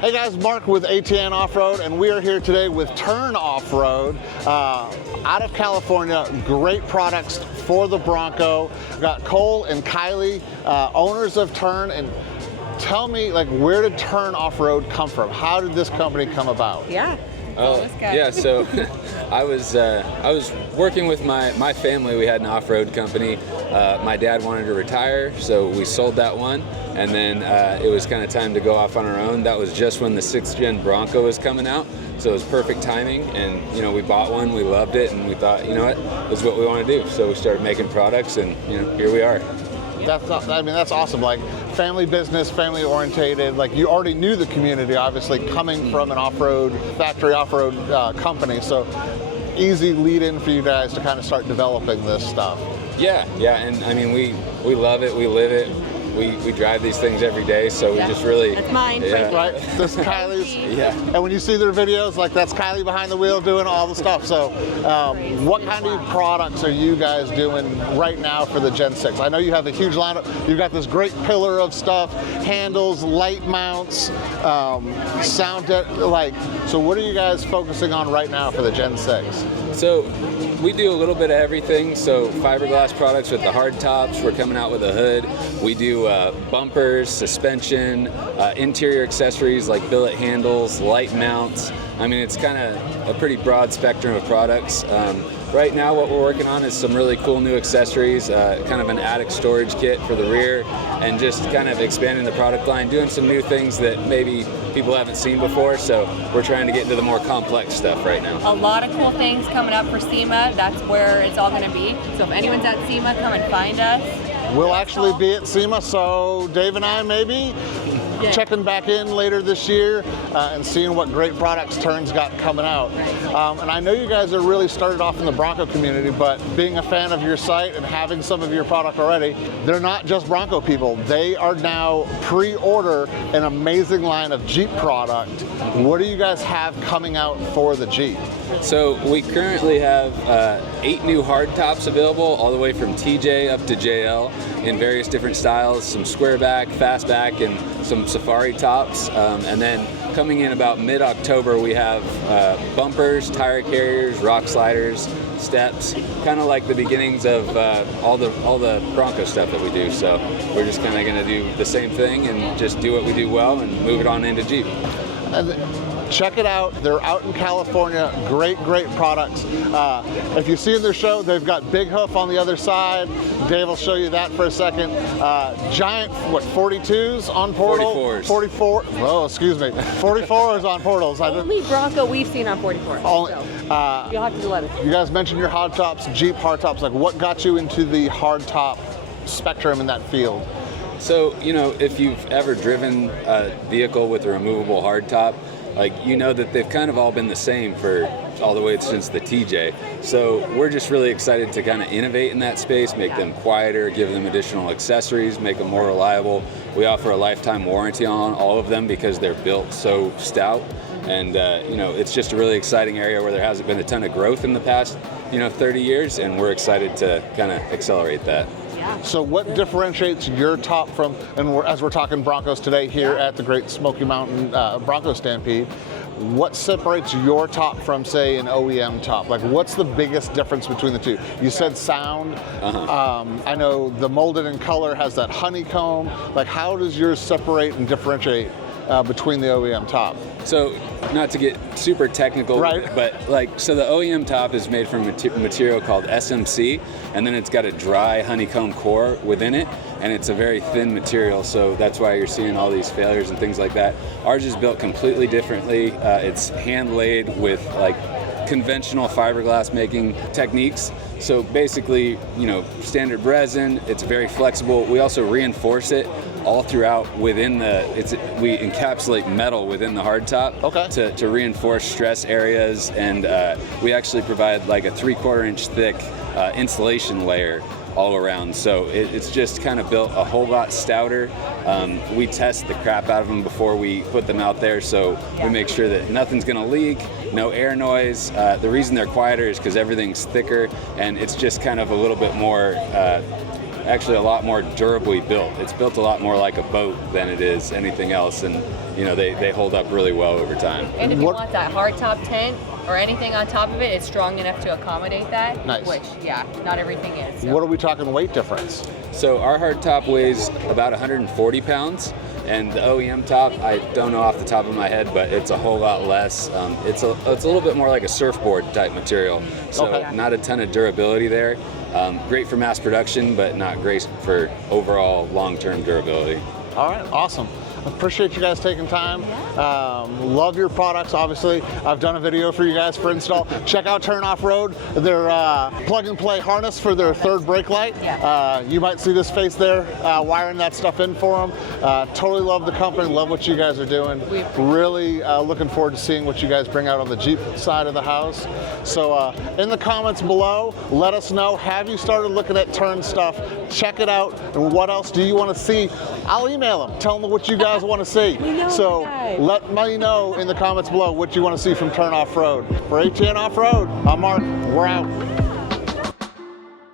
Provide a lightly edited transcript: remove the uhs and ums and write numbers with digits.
Hey guys, Mark with ATN Offroad, and we are here today with Tern Offroad out of California. Great products for the Bronco. We've got Cole and Kylie, owners of Tern, and tell me, like, where did Tern Offroad come from? How did this company come about? So I was working with my family. We had an off-road company. My dad wanted to retire, so we sold that one, and then it was kind of time to go off on our own. That was just when the 6th gen Bronco was coming out, so it was perfect timing. And we bought one, we loved it, and we thought, this is what we want to do. So we started making products, and here we are. That's awesome. Like, family business, family orientated. Like, you already knew the community, obviously, coming from an off-road factory, off-road company. So easy lead in for you guys to kind of start developing this stuff. Yeah, and I mean, we love it, we live it. We drive these things every day, so we just really... That's mine. Yeah. Right? This is Kylie's. Yeah. And when you see their videos, like, that's Kylie behind the wheel doing all the stuff. So what kind of products are you guys doing right now for the Gen 6? I know you have a huge lineup. You've got this great pillar of stuff, handles, light mounts, sound, so what are you guys focusing on right now for the Gen 6? So we do a little bit of everything. So fiberglass products with the hard tops. We're coming out with a hood. We do bumpers, suspension, interior accessories like billet handles, light mounts. I mean, it's kind of a pretty broad spectrum of products. Right now what we're working on is some really cool new accessories, kind of an attic storage kit for the rear, and just kind of expanding the product line, doing some new things that maybe people haven't seen before. So we're trying to get into the more complex stuff right now. A lot of cool things coming up for SEMA. That's where it's all going to be. So if anyone's at SEMA, come and find us. We'll actually be at SEMA, so Dave and I maybe checking back in later this year and seeing what great products Tern's got coming out. And I know you guys are really started off in the Bronco community, but being a fan of your site and having some of your product already, they're not just Bronco people. They are now pre-order an amazing line of Jeep product. What do you guys have coming out for the Jeep? So we currently have 8 new hard tops available, all the way from TJ up to JL in various different styles, some square back, fastback, and some safari tops. And then coming in about mid-October, we have bumpers, tire carriers, rock sliders, steps, kind of like the beginnings of all the Bronco stuff that we do. So we're just kind of going to do the same thing and just do what we do well and move it on into Jeep. Check it out. They're out in California. Great products. If you see in their show, they've got Big Hoof on the other side. Dave will show you that for a second. Giant, 42s on portal? 44s. 44. Oh, excuse me. 44s on portals. Only Bronco we've seen on 44. Only, so you'll have to let us. You guys mentioned your hard tops, Jeep hard tops. Like, what got you into the hard top spectrum in that field? So, if you've ever driven a vehicle with a removable hard top, that they've kind of all been the same for all the way since the TJ. So we're just really excited to kind of innovate in that space, make them quieter, give them additional accessories, make them more reliable. We offer a lifetime warranty on all of them because they're built so stout. And, it's just a really exciting area where there hasn't been a ton of growth in the past, 30 years, and we're excited to kind of accelerate that. So what differentiates your top from, and as we're talking Broncos today here at the Great Smoky Mountain Bronco Stampede, what separates your top from, say, an OEM top? Like, what's the biggest difference between the two? You said sound. I know the molded in color has that honeycomb. Like, how does yours separate and differentiate between the OEM top? So, not to get super technical, right, but so the OEM top is made from material called SMC, and then it's got a dry honeycomb core within it, and it's a very thin material, so that's why you're seeing all these failures and things like that. Ours is built completely differently. It's hand laid with conventional fiberglass making techniques. So basically, standard resin, it's very flexible. We also reinforce it all throughout within we encapsulate metal within the hardtop to reinforce stress areas, and we actually provide like a 3/4 inch thick insulation layer all around. So it's just kind of built a whole lot stouter. We test the crap out of them before we put them out there, so we make sure that nothing's gonna leak, no air noise. The reason they're quieter is because everything's thicker, and it's just kind of a little bit more actually a lot more durably built. It's built a lot more like a boat than it is anything else, and you know, they hold up really well over time. And if you want that hardtop tent or anything on top of it, it's strong enough to accommodate that. Nice. Which, yeah, not everything is. So. What are we talking weight difference? So our hardtop weighs about 140 pounds, and the OEM top, I don't know off the top of my head, but it's a whole lot less. It's a little bit more like a surfboard type material, so not a ton of durability there. Great for mass production, but not great for overall long-term durability. All right, awesome. Appreciate you guys taking time. Love your products, obviously. I've done a video for you guys for install. Check out Turn Offroad, their plug and play harness for their third brake light. You might see this face there, wiring that stuff in for them. Totally love the company, love what you guys are doing. Really looking forward to seeing what you guys bring out on the Jeep side of the house. So in the comments below, let us know, have you started looking at Turn stuff? Check it out, and what else do you want to see? I'll email them, tell them what you guys want to see. So let me know in the comments below what you want to see from Turn Off-Road. For ATN Off-Road, I'm Mark. We're out.